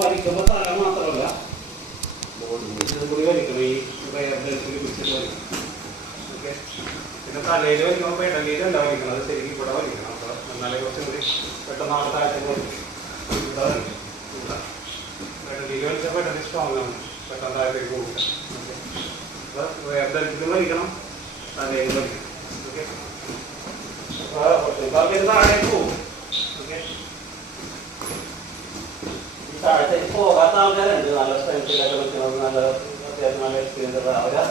വലിക്കുമ്പോൾ തല മാത്രമല്ല ഇതും കൂടി വലിക്കണം. ഈ പിടിച്ചിട്ട് വലിക്കണം. ഓക്കെ. പിന്നെ തലയിൽ വലിക്കുമ്പോൾ പെടലിയിലല്ല വലിക്കണം, അത് ശരിക്കും ഇവിടെ വലിക്കണം. അപ്പോൾ എന്നാലേ കുറച്ചും കൂടി പെട്ടെന്ന് അവിടെ താഴത്തേക്ക് വലിക്കും. ഇവിടെ വലിക്കും. പെടലിയിൽ വലിച്ചാൽ പെട്ടെന്ന് സ്ട്രോങ് ആണ്, പെട്ടെന്ന് താഴത്തേക്ക് പോകില്ല. ഓക്കെ. അപ്പോൾ വേർതിരിച്ചിട്ടും വലിക്കണം, തലയിൽ വലിക്കണം. ഓക്കെ. ബാക്കി താഴേക്ക് പോകും. ഓക്കെ. ഈ താഴത്തേക്ക് പോകാത്ത ആൾക്കാരുണ്ട്, നല്ല സ്ട്രെങ്ത്തിലൊക്കെ വെക്കുന്നത്, നല്ല അത്യാവശ്യം നല്ല എക്സ്പീരിയൻസ് ഉള്ള അവരെ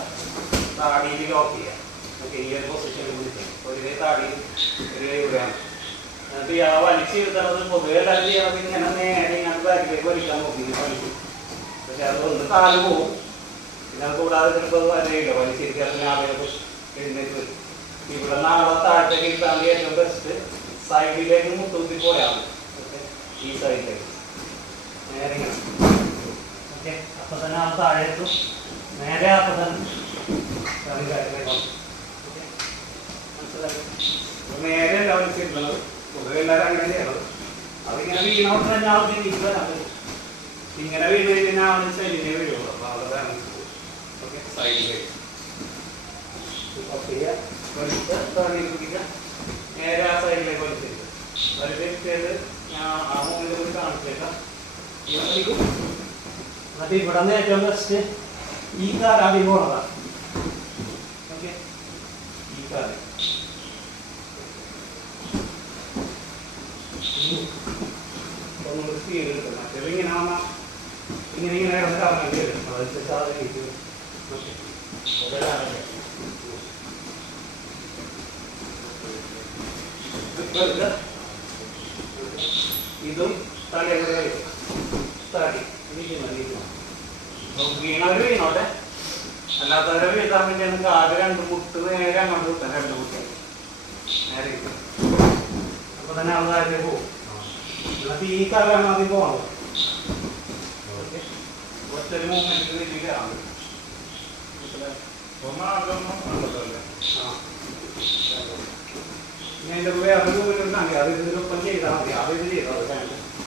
താടിയിൽ ലോക്ക് ചെയ്യാം. ഓക്കെ. ഈ ഒരു പൊസിഷനിൽ പിടിക്കാം. ഒരേ താടിയിൽ ഒരേ ഇവിടെയാണ്. എന്നിട്ട് ആ വലിച്ച് ഇരുത്തുന്നത് പൊതുവെ എല്ലാവരും ചെയ്യാതെ ഇങ്ങനെ നേരെ ഇങ്ങനത്തെ ബാക്കിലേക്ക് വലിക്കാൻ നോക്കി വലിക്കും. പക്ഷെ അതുകൊണ്ട് കാല് പോകും. പിന്നെ അത് കൂടാതെ ചിലപ്പോൾ വരെയില്ല, വലിച്ചിരിക്കാൻ ആളുകൾക്ക് എഴുന്നേറ്റ് വരും. ഇവിടെ നാളെ താഴത്തേക്ക് ഇരുത്താൻ ഏറ്റവും ബെസ്റ്റ് സൈഡിലേക്ക് മുട്ടൂത്തി പോയാൽ മതി. ഓക്കെ. ഈ സൈഡിലേക്ക് നേരെ ഇങ്ങനെ. ഓക്കെ. അപ്പം തന്നെ ആ താഴെ എത്തും. നേരെ അപ്പം തന്നെ കാര്യത്തിലേക്ക്. ഓക്കെ. മനസ്സിലായി? നേരെ എല്ലാവരും ചെയ്യുന്നത് പൊതുവെ എല്ലാവരും അങ്ങനെ ചെയ്യണത്. അതിങ്ങനെ വീണോട്ട് തന്നെ ആൾക്ക് എനിക്ക് വരാൻ പറ്റും. ഇങ്ങനെ വീണ് കഴിഞ്ഞാൽ ആളിന് സൈഡിലേ വരുള്ളൂ. അപ്പോൾ അവിടെ ഓക്കെ. സൈഡിലേക്ക് നേരെ ആ സൈഡിലേക്ക് വലിച്ചിരിക്കും. വലിച്ചിട്ട് ഞാൻ ആ മൂന്നിൽ കൂടി കാണിച്ചേക്കാം. എന്നിട്ട് ഇവിടെ നിന്ന് ഏറ്റവും ബെസ്റ്റ് ഈ കാർ അടി പോണതാണ്. ഓക്കെ. ഈ കാർ ഒന്നുകൂടി സ്പീഡ് കിട്ടും. മറ്റേത് ഇങ്ങനെ ആവുമ്പോൾ ഇങ്ങനെ ഇങ്ങനെ കിടന്ന് കറങ്ങേണ്ടി വരും. അതനുസരിച്ച് അത് കഴിക്കും. ഓക്കെ. ഇതും തലയുടെ തടി വീണവര് വീണോട്ടെ, അല്ലാത്തവരെ വീഴ്ത്താൻ വേണ്ടിയാണ് കാല് രണ്ട് മുട്ട് നേരെ അങ്ങോട്ട് കിട്ടാൻ. രണ്ട് മുട്ട് നേരെ കിട്ടും. അപ്പൊ തന്നെ അത് താഴത്തേക്ക് പോകും. എന്നിട്ട് ഈ കാലാണ് ആദ്യം പോകണത്. ഓക്കെ. ഒറ്റൊരു മൂവ്മെന്റിൽ വീട്ടിൽ കയറാൻ പറ്റും. ഇതിൻ്റെ വേറെ മൂവ്മെന്റ് ഉണ്ടെങ്കിൽ അത് ഇതിനൊപ്പം ചെയ്താൽ മതി. അത് ഇത് ചെയ്താൽ